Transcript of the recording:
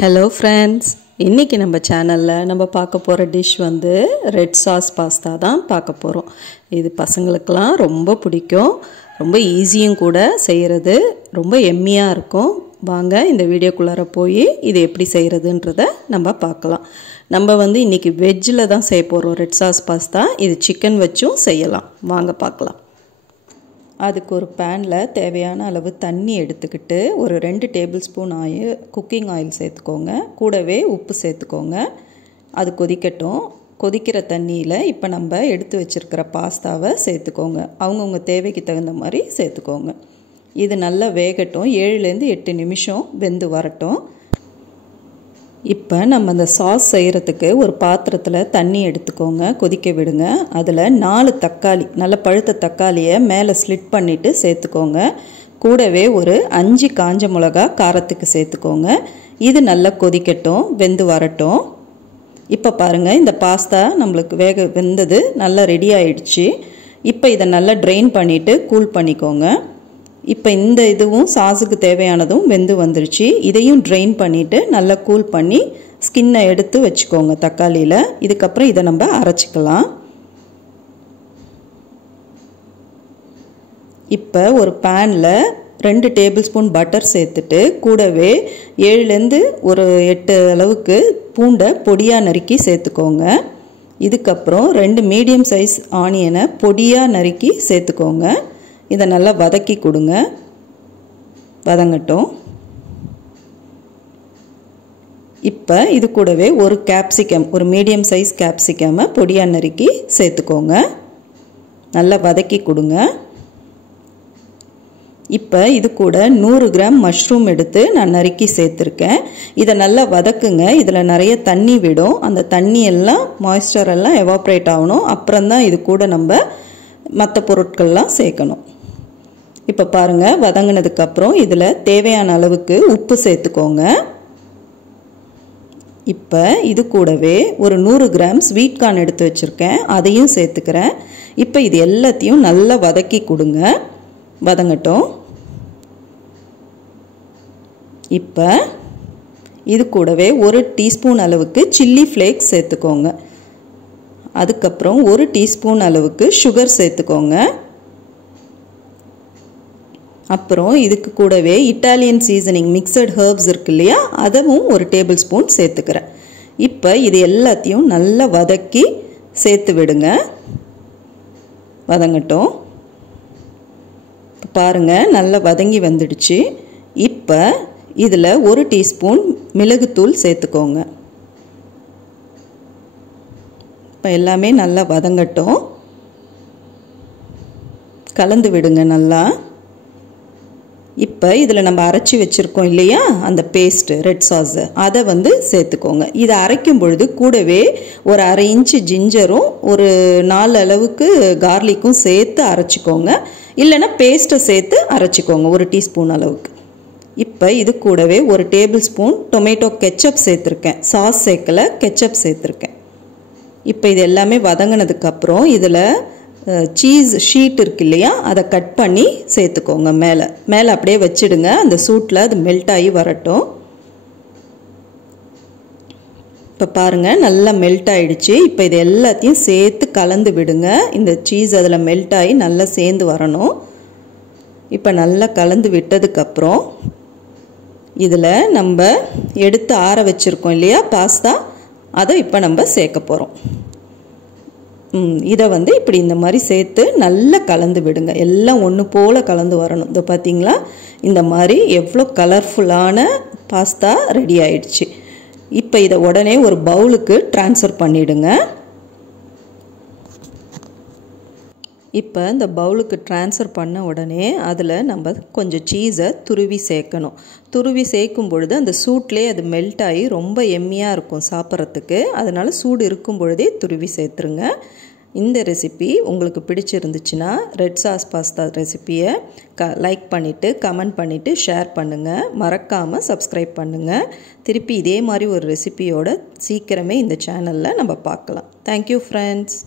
Hello friends, இன்னைக்கு நம்ம சேனல்ல நம்ம பார்க்க போற டிஷ் வந்து ரெட் சாஸ் பாஸ்தா தான் பார்க்க போறோம். இது பசங்களுக்குலாம் ரொம்ப பிடிக்கும். ரொம்ப ஈஸியும் கூட செய்யிறது. ரொம்ப எம்மியா இருக்கும். வாங்க இந்த வீடியோக்குள்ளார போய் இது எப்படி செய்யிறதுன்றதை நம்ம பார்க்கலாம். நம்ம வந்து இன்னைக்கு வெஜ்ல தான் செய்ய போறோம் ரெட் சாஸ் பாஸ்தா. இது சிக்கன் வச்சும் செய்யலாம். வாங்க பார்க்கலாம். அதுக்கு ஒரு பேனில் தேவையான அளவு தண்ணி எடுத்துக்கிட்டு ஒரு 2 டேபிள் ஸ்பூன் குக்கிங் ஆயில் சேர்த்துக்கோங்க. கூடவே உப்பு சேர்த்துக்கோங்க. அது கொதிக்கட்டும். கொதிக்கிற தண்ணியில் இப்போ நம்ம எடுத்து வச்சுருக்கிற பாஸ்தாவை சேர்த்துக்கோங்க. அவங்கவுங்க தேவைக்கு தகுந்த மாதிரி சேர்த்துக்கோங்க. இது நல்லா வேகட்டும். 7லேருந்து 8 நிமிஷம் வெந்து வரட்டும். இப்போ நம்ம அந்த சாஸ் செய்கிறதுக்கு ஒரு பாத்திரத்தில் தண்ணி எடுத்துக்கோங்க. கொதிக்க விடுங்க. அதில் 4 தக்காளி, நல்ல பழுத்த தக்காளியை மேலே ஸ்லிட் பண்ணிவிட்டு சேர்த்துக்கோங்க. கூடவே ஒரு 5 காஞ்ச மிளகா காரத்துக்கு சேர்த்துக்கோங்க. இது நல்லா கொதிக்கட்டும், வெந்து வரட்டும். இப்போ பாருங்கள், இந்த பாஸ்தா நம்மளுக்கு வெந்தது நல்லா ரெடி ஆயிடுச்சு. இப்போ இதை நல்லா ட்ரெயின் பண்ணிவிட்டு கூல் பண்ணிக்கோங்க. இப்போ இந்த இதுவும் சாஸுக்கு தேவையானதும் வெந்து வந்துருச்சு. இதையும் ட்ரெயின் பண்ணிவிட்டு நல்லா கூல் பண்ணி ஸ்கின்னை எடுத்து வச்சுக்கோங்க தக்காளியில். இதுக்கப்புறம் இதை நம்ம அரைச்சிக்கலாம். இப்போ ஒரு பேனில் 2 டேபிள் ஸ்பூன் பட்டர் சேர்த்துட்டு கூடவே 7லேருந்து ஒரு 8 அளவுக்கு பூண்டை பொடியாக நறுக்கி சேர்த்துக்கோங்க. இதுக்கப்புறம் 2 மீடியம் சைஸ் ஆனியனை பொடியாக நறுக்கி சேர்த்துக்கோங்க. இதை நல்லா வதக்கி கொடுங்க. வதங்கட்டும். இப்போ இது கூடவே ஒரு கேப்சிகம், ஒரு மீடியம் சைஸ் கேப்சிகமை பொடியாக நறுக்கி சேர்த்துக்கோங்க. நல்லா வதக்கி கொடுங்க. இப்போ இது கூட 100 கிராம் மஷ்ரூம் எடுத்து நான் நறுக்கி சேர்த்துருக்கேன். இதை நல்லா வதக்குங்க. இதில் நிறைய தண்ணி விடும். அந்த தண்ணி எல்லாம் மாய்ஸ்சர் எல்லாம் எவாப்ரேட் ஆகணும். அப்புறம்தான் இது கூட நம்ம மற்ற பொருட்கள்லாம் சேர்க்கணும். இப்போ பாருங்கள், வதங்கினதுக்கப்புறம் இதில் தேவையான அளவுக்கு உப்பு சேர்த்துக்கோங்க. இப்போ இது கூடவே ஒரு 100 கிராம் ஸ்வீட் கார்ன் எடுத்து வச்சுருக்கேன். அதையும் சேர்த்துக்கிறேன். இப்போ இது எல்லாத்தையும் நல்லா வதக்கி கொடுங்க. வதங்கட்டும். இப்போ இது கூடவே 1 டீஸ்பூன் அளவுக்கு சில்லி ஃப்ளேக்ஸ் சேர்த்துக்கோங்க. அதுக்கப்புறம் 1 டீஸ்பூன் அளவுக்கு சுகர் சேர்த்துக்கோங்க. அப்புறம் இதுக்கு கூடவே இட்டாலியன் சீசனிங் மிக்சட் ஹர்ப்ஸ் இருக்கு இல்லையா, அதுவும் 1 டேபிள் ஸ்பூன் சேர்த்துக்கிறேன். இப்போ இது எல்லாத்தையும் நல்லா வதக்கி சேர்த்து விடுங்க. வதங்கட்டும். பாருங்கள், நல்லா வதங்கி வந்துடுச்சு. இப்போ இதில் 1 டீஸ்பூன் மிளகுத்தூள் சேர்த்துக்கோங்க. இப்போ எல்லாமே நல்லா வதங்கட்டும். கலந்து விடுங்க நல்லா. இப்போ இதில் நம்ம அரைச்சி வச்சுருக்கோம் இல்லையா, அந்த பேஸ்ட்டு ரெட் சாஸு, அதை வந்து சேர்த்துக்கோங்க. இதை அரைக்கும் பொழுது கூடவே ஒரு 1/2 இன்ச்சு ஜிஞ்சரும் ஒரு 4 அளவுக்கு கார்லிக்கும் சேர்த்து அரைச்சிக்கோங்க. இல்லைன்னா பேஸ்ட்டை சேர்த்து அரைச்சிக்கோங்க 1 டீஸ்பூன் அளவுக்கு. இப்போ இது கூடவே 1 டேபிள் ஸ்பூன் டொமேட்டோ கெச்சப் சேர்த்துருக்கேன். சாஸ் சேர்க்கலை, கெச்சப் சேர்த்துருக்கேன். இப்போ இது எல்லாமே வதங்கினதுக்கப்புறம் இதில் சீஸ் ஷீட் இருக்கு இல்லையா, அதை கட் பண்ணி சேர்த்துக்கோங்க. மேலே அப்படியே வச்சிடுங்க. அந்த சூட்டில் அது மெல்ட் ஆகி வரட்டும். இப்போ பாருங்கள், நல்லா மெல்ட் ஆகிடுச்சு. இப்போ இது எல்லாத்தையும் சேர்த்து கலந்து விடுங்க. இந்த சீஸ் அதில் மெல்ட் ஆகி நல்லா சேர்ந்து வரணும். இப்போ நல்லா கலந்து விட்டதுக்கப்புறம் இதில் நம்ம எடுத்து ஆற வச்சுருக்கோம் இல்லையா பாஸ்தா, அதை இப்போ நம்ம சேர்க்க போகிறோம். இதை வந்து இப்படி இந்த மாதிரி சேர்த்து நல்லா கலந்து விடுங்க. எல்லாம் ஒன்று போல் கலந்து வரணும். இதை பார்த்தீங்களா, இந்த மாதிரி எவ்வளோ கலர்ஃபுல்லான பாஸ்தா ரெடி ஆயிடுச்சு. இப்போ இதை உடனே ஒரு பவுலுக்கு ட்ரான்ஸ்ஃபர் பண்ணிவிடுங்க. இப்போ இந்த பவுலுக்கு ட்ரான்ஸ்ஃபர் பண்ண உடனே அதில் நம்ம கொஞ்சம் சீஸை துருவி சேர்க்கணும். துருவி சேர்க்கும் பொழுது அந்த சூட்லேயே அது மெல்ட் ஆகி ரொம்ப எம்மியாக இருக்கும் சாப்பிட்றதுக்கு. அதனால் சூடு இருக்கும் பொழுதே துருவி சேர்த்துருங்க. இந்த ரெசிபி உங்களுக்கு பிடிச்சிருந்துச்சுன்னா ரெட் சாஸ் பாஸ்தா ரெசிப்பியை லைக் பண்ணிவிட்டு கமெண்ட் பண்ணிவிட்டு ஷேர் பண்ணுங்கள். மறக்காமல் சப்ஸ்கிரைப் பண்ணுங்கள். திருப்பி இதே மாதிரி ஒரு ரெசிபியோட சீக்கிரமே இந்த சேனலில் நம்ம பார்க்கலாம். Thank you friends.